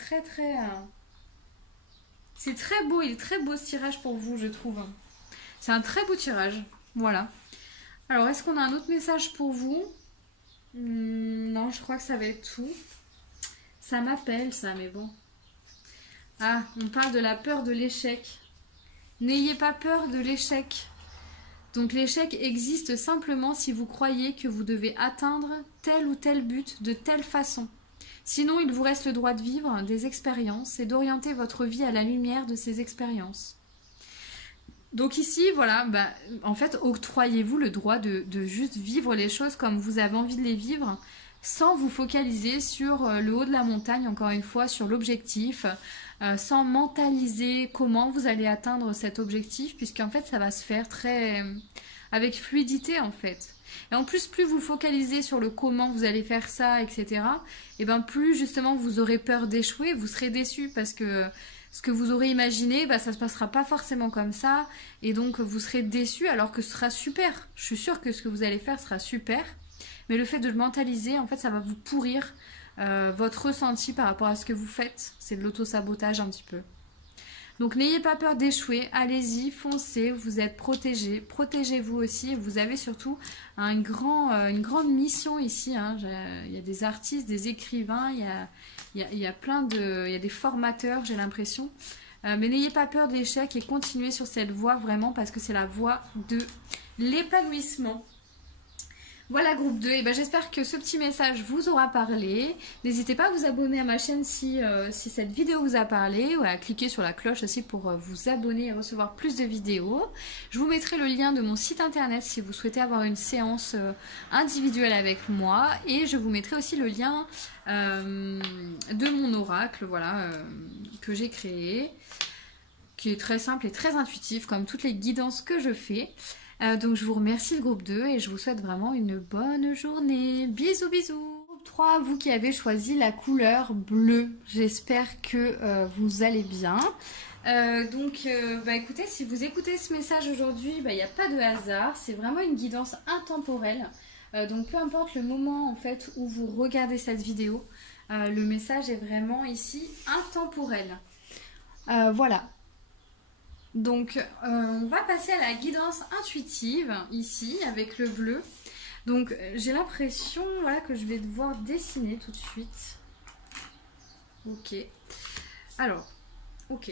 c'est très beau, il est très beau ce tirage pour vous, je trouve. C'est un très beau tirage, voilà. Alors, est-ce qu'on a un autre message pour vous? Non, je crois que ça va être tout. Ça m'appelle ça, mais bon. Ah, on parle de la peur de l'échec. N'ayez pas peur de l'échec. Donc l'échec existe simplement si vous croyez que vous devez atteindre tel ou tel but de telle façon. Sinon, il vous reste le droit de vivre des expériences et d'orienter votre vie à la lumière de ces expériences. Donc ici, voilà, en fait, octroyez-vous le droit de juste vivre les choses comme vous avez envie de les vivre, sans vous focaliser sur le haut de la montagne, encore une fois, sur l'objectif, sans mentaliser comment vous allez atteindre cet objectif, puisqu'en fait, ça va se faire avec fluidité, en fait. Et en plus, plus vous focalisez sur le comment vous allez faire ça, etc., et ben plus justement vous aurez peur d'échouer, vous serez déçu parce que ce que vous aurez imaginé, ça ne se passera pas forcément comme ça, et donc vous serez déçu alors que ce sera super. Je suis sûre que ce que vous allez faire sera super, mais le fait de le mentaliser, en fait, ça va vous pourrir votre ressenti par rapport à ce que vous faites. C'est de l'auto-sabotage un petit peu. Donc n'ayez pas peur d'échouer, allez-y, foncez, vous êtes protégés, protégez-vous aussi, vous avez surtout une grande mission ici, hein. Il y a des artistes, des écrivains, il y a des formateurs, j'ai l'impression, mais n'ayez pas peur de l'échec et continuez sur cette voie vraiment, parce que c'est la voie de l'épanouissement. Voilà groupe 2, et j'espère que ce petit message vous aura parlé. N'hésitez pas à vous abonner à ma chaîne si cette vidéo vous a parlé, ou à cliquer sur la cloche aussi pour vous abonner et recevoir plus de vidéos. Je vous mettrai le lien de mon site internet si vous souhaitez avoir une séance individuelle avec moi, et je vous mettrai aussi le lien de mon oracle, voilà, que j'ai créé, qui est très simple et très intuitif comme toutes les guidances que je fais. Donc je vous remercie le groupe 2 et je vous souhaite vraiment une bonne journée. Bisous bisous. 3, vous qui avez choisi la couleur bleue. J'espère que vous allez bien. Écoutez, si vous écoutez ce message aujourd'hui, il n'y a pas de hasard. C'est vraiment une guidance intemporelle. Donc peu importe le moment en fait où vous regardez cette vidéo, le message est vraiment ici intemporel. Voilà. Donc on va passer à la guidance intuitive ici avec le bleu. Donc j'ai l'impression voilà, que je vais devoir dessiner tout de suite. Ok. Alors, ok.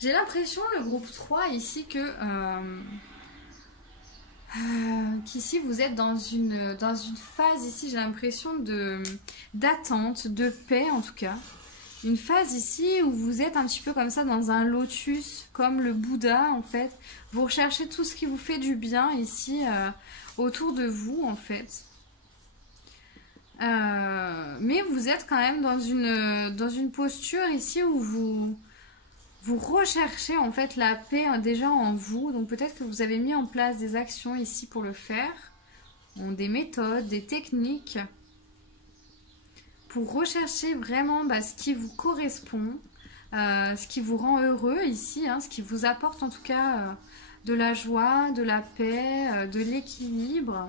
J'ai l'impression, le groupe 3 ici, que qu'ici vous êtes dans une phase ici, j'ai l'impression d'attente, de paix en tout cas. Une phase ici où vous êtes un petit peu comme ça dans un lotus, comme le Bouddha en fait. Vous recherchez tout ce qui vous fait du bien ici autour de vous en fait. Mais vous êtes quand même dans une posture ici où vous recherchez en fait la paix déjà en vous. Donc peut-être que vous avez mis en place des actions ici pour le faire. Des méthodes, des techniques. Pour rechercher vraiment ce qui vous correspond, ce qui vous rend heureux ici, hein, ce qui vous apporte en tout cas de la joie, de la paix, de l'équilibre.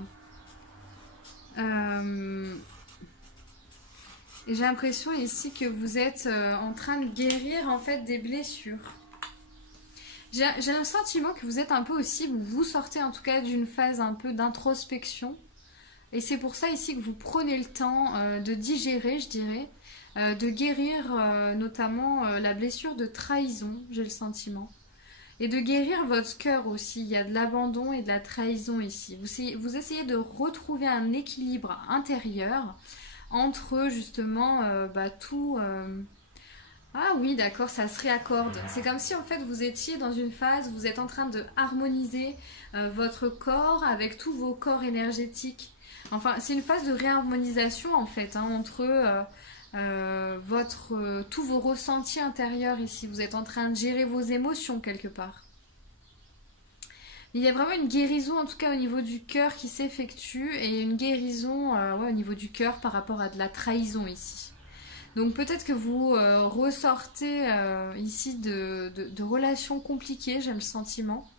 Et j'ai l'impression ici que vous êtes en train de guérir en fait des blessures. J'ai le sentiment que vous êtes un peu aussi, vous sortez en tout cas d'une phase un peu d'introspection. Et c'est pour ça ici que vous prenez le temps de digérer, je dirais, de guérir notamment la blessure de trahison, j'ai le sentiment. Et de guérir votre cœur aussi. Il y a de l'abandon et de la trahison ici. Vous essayez de retrouver un équilibre intérieur entre justement tout... Ah oui, d'accord, ça se réaccorde. C'est comme si en fait vous étiez dans une phase, vous êtes en train de harmoniser votre corps avec tous vos corps énergétiques. Enfin, c'est une phase de réharmonisation en fait, hein, entre tous vos ressentis intérieurs ici. Vous êtes en train de gérer vos émotions quelque part. Il y a vraiment une guérison en tout cas au niveau du cœur qui s'effectue et une guérison au niveau du cœur par rapport à de la trahison ici. Donc peut-être que vous ressortez ici de relations compliquées, j'ai le sentiment.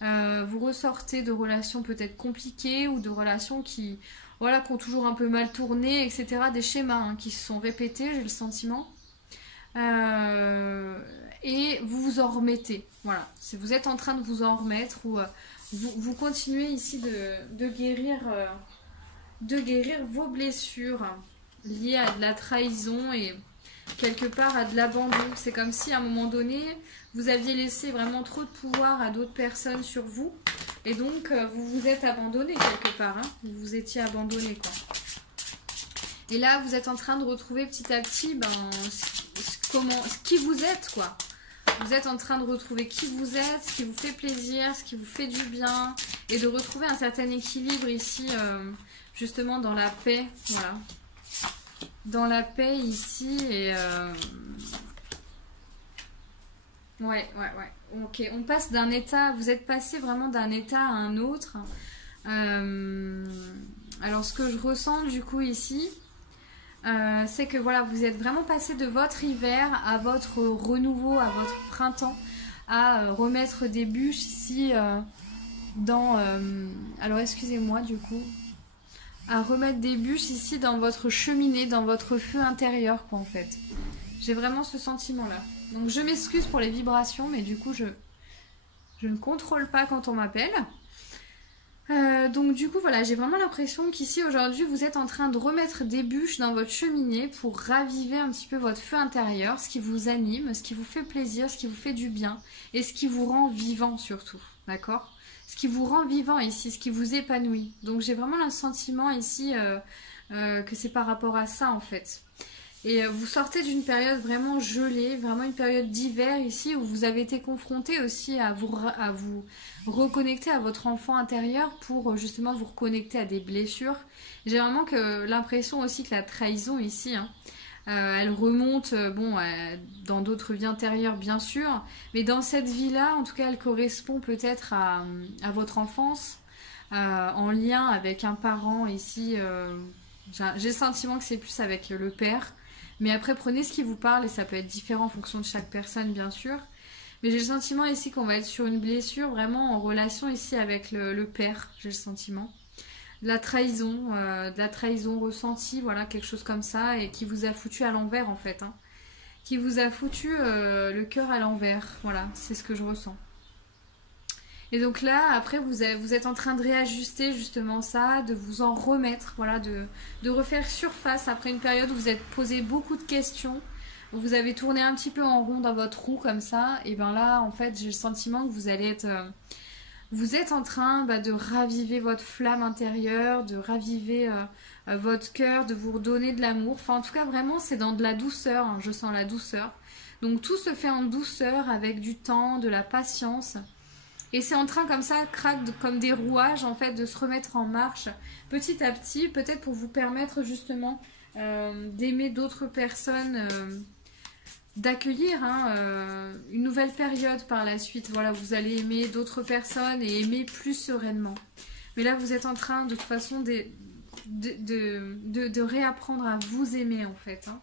Vous ressortez de relations peut-être compliquées ou de relations qui ont toujours un peu mal tourné, etc. Des schémas qui se sont répétés, j'ai le sentiment. Et vous vous en remettez. Voilà. Vous êtes en train de vous en remettre ou vous continuez ici de guérir vos blessures liées à de la trahison et quelque part à de l'abandon. C'est comme si à un moment donné, vous aviez laissé vraiment trop de pouvoir à d'autres personnes sur vous. Et donc, vous vous êtes abandonné quelque part. Hein. Vous vous étiez abandonné, quoi. Et là, vous êtes en train de retrouver petit à petit qui vous êtes, quoi. Vous êtes en train de retrouver qui vous êtes, ce qui vous fait plaisir, ce qui vous fait du bien. Et de retrouver un certain équilibre ici, justement dans la paix. Voilà. Dans la paix ici et... Ouais. Ok, on passe d'un état... Vous êtes passé vraiment d'un état à un autre. Alors, ce que je ressens du coup ici, c'est que voilà, vous êtes vraiment passé de votre hiver à votre renouveau, à votre printemps, à remettre des bûches ici dans... alors, excusez-moi du coup... à remettre des bûches ici dans votre cheminée, dans votre feu intérieur, quoi, en fait. J'ai vraiment ce sentiment-là. Donc, je m'excuse pour les vibrations, mais du coup, je ne contrôle pas quand on m'appelle. Donc, du coup, voilà, j'ai vraiment l'impression qu'ici, aujourd'hui, vous êtes en train de remettre des bûches dans votre cheminée pour raviver un petit peu votre feu intérieur, ce qui vous anime, ce qui vous fait plaisir, ce qui vous fait du bien, et ce qui vous rend vivant, surtout. D'accord ? Ce qui vous rend vivant ici, ce qui vous épanouit. Donc j'ai vraiment le sentiment ici que c'est par rapport à ça en fait. Et vous sortez d'une période vraiment gelée, vraiment une période d'hiver ici où vous avez été confronté aussi à vous reconnecter à votre enfant intérieur pour justement vous reconnecter à des blessures. J'ai vraiment l'impression aussi que la trahison ici, elle remonte dans d'autres vies antérieures bien sûr, mais dans cette vie-là, en tout cas, elle correspond peut-être à votre enfance, en lien avec un parent ici. J'ai le sentiment que c'est plus avec le père. Mais après, prenez ce qui vous parle et ça peut être différent en fonction de chaque personne, bien sûr. Mais j'ai le sentiment ici qu'on va être sur une blessure vraiment en relation ici avec le père, j'ai le sentiment. De la trahison ressentie, voilà, quelque chose comme ça, et qui vous a foutu à l'envers en fait. Hein. Qui vous a foutu le cœur à l'envers, voilà, c'est ce que je ressens. Et donc là, après, vous êtes en train de réajuster justement ça, de vous en remettre, voilà, de refaire surface après une période où vous êtes posé beaucoup de questions, où vous avez tourné un petit peu en rond dans votre roue comme ça, et bien là, en fait, j'ai le sentiment que vous allez être... vous êtes en train de raviver votre flamme intérieure, de raviver votre cœur, de vous redonner de l'amour. Enfin, en tout cas, vraiment, c'est dans de la douceur, hein, je sens la douceur. Donc tout se fait en douceur, avec du temps, de la patience. Et c'est en train comme ça, comme des rouages en fait, de se remettre en marche petit à petit, peut-être pour vous permettre justement d'aimer d'autres personnes, d'accueillir une nouvelle période par la suite. Voilà, vous allez aimer d'autres personnes et aimer plus sereinement. Mais là, vous êtes en train de toute façon de réapprendre à vous aimer en fait. Hein.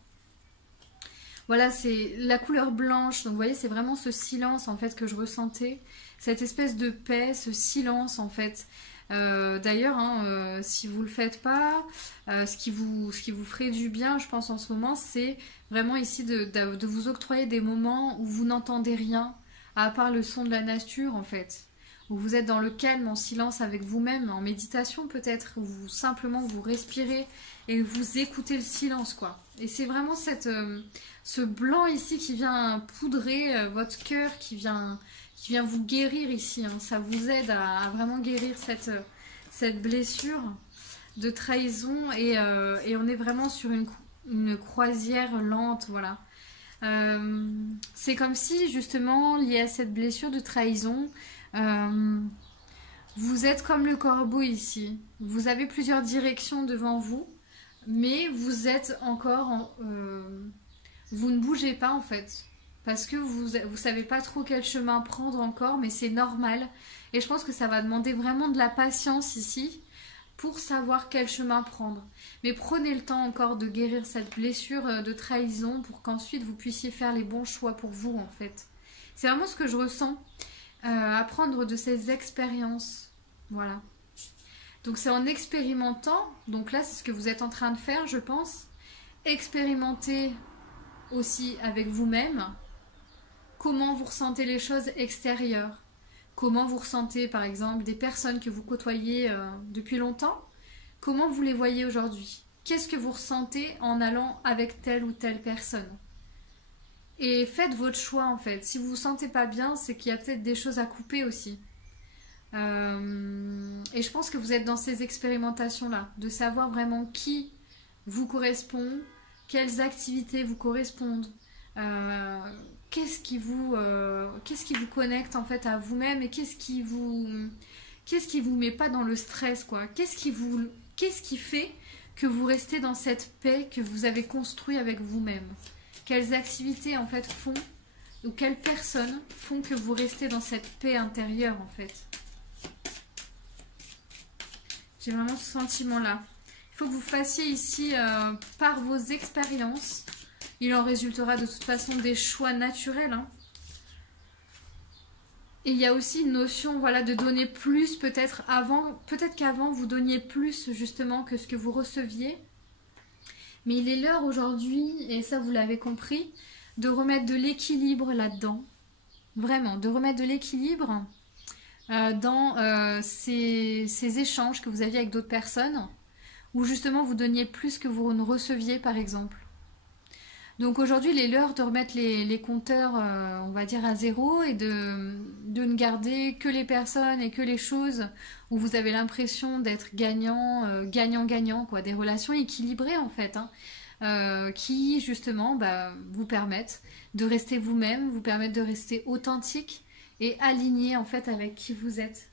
Voilà, c'est la couleur blanche. Donc, vous voyez, c'est vraiment ce silence, en fait, que je ressentais. Cette espèce de paix, ce silence, en fait. D'ailleurs, hein, si vous ne le faites pas, ce qui vous ferait du bien, je pense, en ce moment, c'est vraiment ici de vous octroyer des moments où vous n'entendez rien, à part le son de la nature, en fait. Où vous êtes dans le calme, en silence avec vous-même, en méditation peut-être, où vous simplement vous respirez et vous écoutez le silence, quoi. Et c'est vraiment ce blanc ici qui vient poudrer votre cœur, qui vient vous guérir ici. Hein. Ça vous aide à vraiment guérir cette blessure de trahison et on est vraiment sur une croisière lente, voilà. C'est comme si justement lié à cette blessure de trahison, vous êtes comme le corbeau ici. Vous avez plusieurs directions devant vous, mais vous êtes encore vous ne bougez pas en fait. Parce que vous savez pas trop quel chemin prendre encore, mais c'est normal. Et je pense que ça va demander vraiment de la patience ici pour savoir quel chemin prendre. Mais prenez le temps encore de guérir cette blessure de trahison pour qu'ensuite vous puissiez faire les bons choix pour vous en fait. C'est vraiment ce que je ressens. Apprendre de ces expériences. Voilà. Donc c'est en expérimentant, donc là c'est ce que vous êtes en train de faire je pense, expérimenter aussi avec vous-même comment vous ressentez les choses extérieures, comment vous ressentez par exemple des personnes que vous côtoyez depuis longtemps, comment vous les voyez aujourd'hui, qu'est-ce que vous ressentez en allant avec telle ou telle personne. Et faites votre choix en fait, si vous vous sentez pas bien c'est qu'il y a peut-être des choses à couper aussi. Et je pense que vous êtes dans ces expérimentations-là, de savoir vraiment qui vous correspond, quelles activités vous correspondent, qu'est-ce qui vous connecte en fait à vous-même et qu'est-ce qui vous met pas dans le stress quoi, qu'est-ce qui fait que vous restez dans cette paix que vous avez construite avec vous-même, quelles activités en fait font ou quelles personnes font que vous restez dans cette paix intérieure en fait. J'ai vraiment ce sentiment-là. Il faut que vous fassiez ici, par vos expériences, il en résultera de toute façon des choix naturels. Hein. Et il y a aussi une notion voilà, de donner plus peut-être qu'avant vous donniez plus justement que ce que vous receviez. Mais il est l'heure aujourd'hui, et ça vous l'avez compris, de remettre de l'équilibre là-dedans. Vraiment, de remettre de l'équilibre dans ces échanges que vous aviez avec d'autres personnes, où justement vous donniez plus que vous ne receviez par exemple. Donc aujourd'hui il est l'heure de remettre les compteurs on va dire à zéro et de ne garder que les personnes et que les choses où vous avez l'impression d'être gagnant-gagnant, quoi, des relations équilibrées en fait, hein, qui justement vous permettent de rester vous-même, vous permettent de rester authentique et aligné en fait avec qui vous êtes.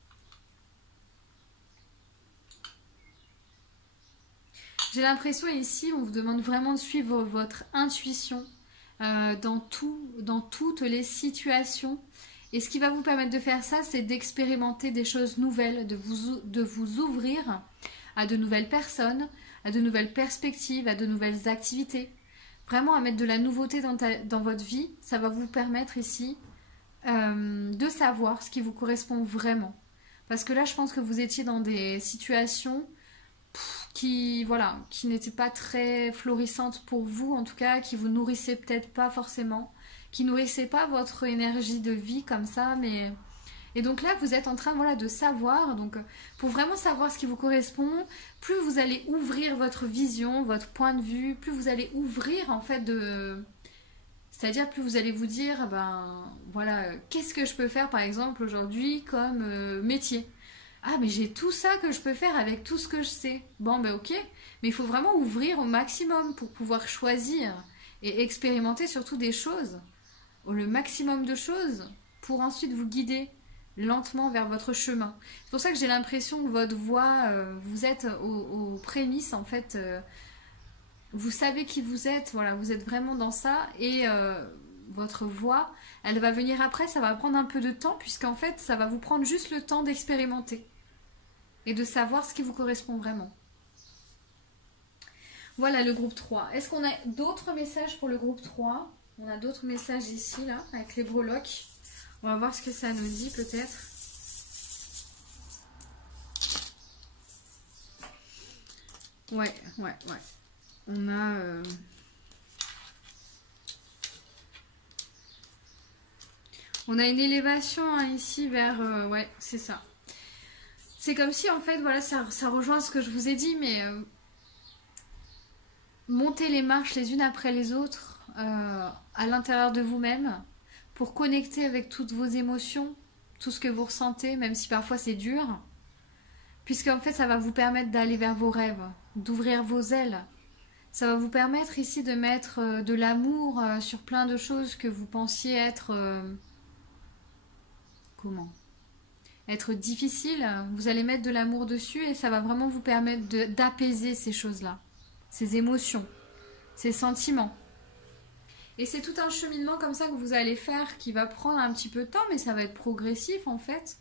J'ai l'impression ici, on vous demande vraiment de suivre votre intuition dans toutes les situations Et ce qui va vous permettre de faire ça, c'est d'expérimenter des choses nouvelles, de vous ouvrir à de nouvelles personnes, à de nouvelles perspectives, à de nouvelles activités. Vraiment à mettre de la nouveauté dans votre vie, ça va vous permettre ici de savoir ce qui vous correspond vraiment. Parce que là, je pense que vous étiez dans des situations voilà, qui n'étaient pas très florissantes pour vous, en tout cas, qui vous nourrissaient peut-être pas forcément, qui nourrissaient pas votre énergie de vie comme ça, mais... Et donc là, vous êtes en train, voilà, de savoir, donc pour vraiment savoir ce qui vous correspond, plus vous allez ouvrir votre vision, votre point de vue, plus vous allez ouvrir, en fait, c'est-à-dire, plus vous allez vous dire, ben voilà, qu'est-ce que je peux faire par exemple aujourd'hui comme métier? Ah, mais j'ai tout ça que je peux faire avec tout ce que je sais. Bon, ben ok, mais il faut vraiment ouvrir au maximum pour pouvoir choisir et expérimenter surtout des choses, le maximum de choses, pour ensuite vous guider lentement vers votre chemin. C'est pour ça que j'ai l'impression que votre voie, vous êtes aux prémices en fait. Vous savez qui vous êtes, voilà, vous êtes vraiment dans ça et votre voix, elle va venir après, ça va prendre un peu de temps puisqu'en fait, ça va vous prendre juste le temps d'expérimenter et de savoir ce qui vous correspond vraiment. Voilà le groupe 3. Est-ce qu'on a d'autres messages pour le groupe 3? On a d'autres messages ici, là, avec les breloques. On va voir ce que ça nous dit peut-être. Ouais. On a... On a une élévation hein, ici vers... ouais, c'est ça. C'est comme si, en fait, voilà, ça rejoint ce que je vous ai dit, mais... montez les marches les unes après les autres à l'intérieur de vous-même pour connecter avec toutes vos émotions, tout ce que vous ressentez, même si parfois c'est dur. Puisque, en fait, ça va vous permettre d'aller vers vos rêves, d'ouvrir vos ailes. Ça va vous permettre ici de mettre de l'amour sur plein de choses que vous pensiez être... comment ? Être difficile. Vous allez mettre de l'amour dessus et ça va vraiment vous permettre d'apaiser ces choses-là. Ces émotions, ces sentiments. Et c'est tout un cheminement comme ça que vous allez faire qui va prendre un petit peu de temps, mais ça va être progressif en fait.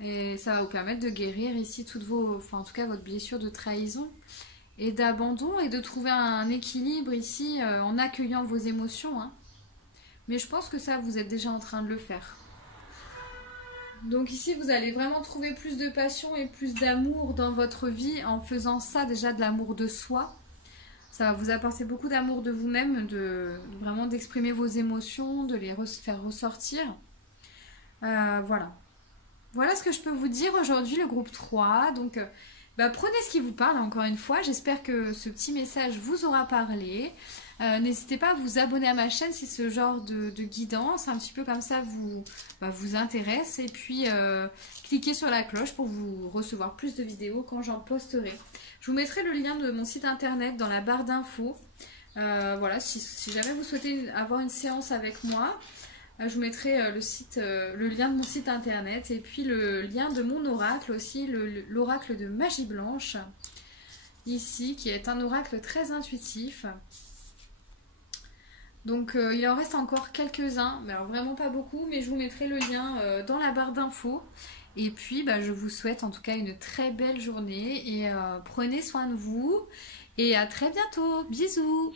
Et ça va vous permettre de guérir ici toutes vos... Enfin, en tout cas, votre blessure de trahison et d'abandon et de trouver un équilibre ici en accueillant vos émotions. Hein. Mais je pense que ça, vous êtes déjà en train de le faire. Donc ici, vous allez vraiment trouver plus de passion et plus d'amour dans votre vie en faisant ça, déjà de l'amour de soi. Ça va vous apporter beaucoup d'amour de vous-même, vraiment d'exprimer vos émotions, de les faire ressortir. Voilà. Voilà ce que je peux vous dire aujourd'hui, le groupe 3. Donc, prenez ce qui vous parle, encore une fois. J'espère que ce petit message vous aura parlé. N'hésitez pas à vous abonner à ma chaîne si ce genre de guidance, un petit peu comme ça, vous intéresse. Et puis, cliquez sur la cloche pour vous recevoir plus de vidéos quand j'en posterai. Je vous mettrai le lien de mon site internet dans la barre d'infos. Voilà, si jamais vous souhaitez avoir une séance avec moi, je vous mettrai le lien de mon site internet et puis le lien de mon oracle aussi, l'oracle de Magie Blanche, ici, qui est un oracle très intuitif. Donc il en reste encore quelques-uns, mais alors vraiment pas beaucoup, mais je vous mettrai le lien dans la barre d'infos. Et puis je vous souhaite en tout cas une très belle journée et prenez soin de vous et à très bientôt. Bisous!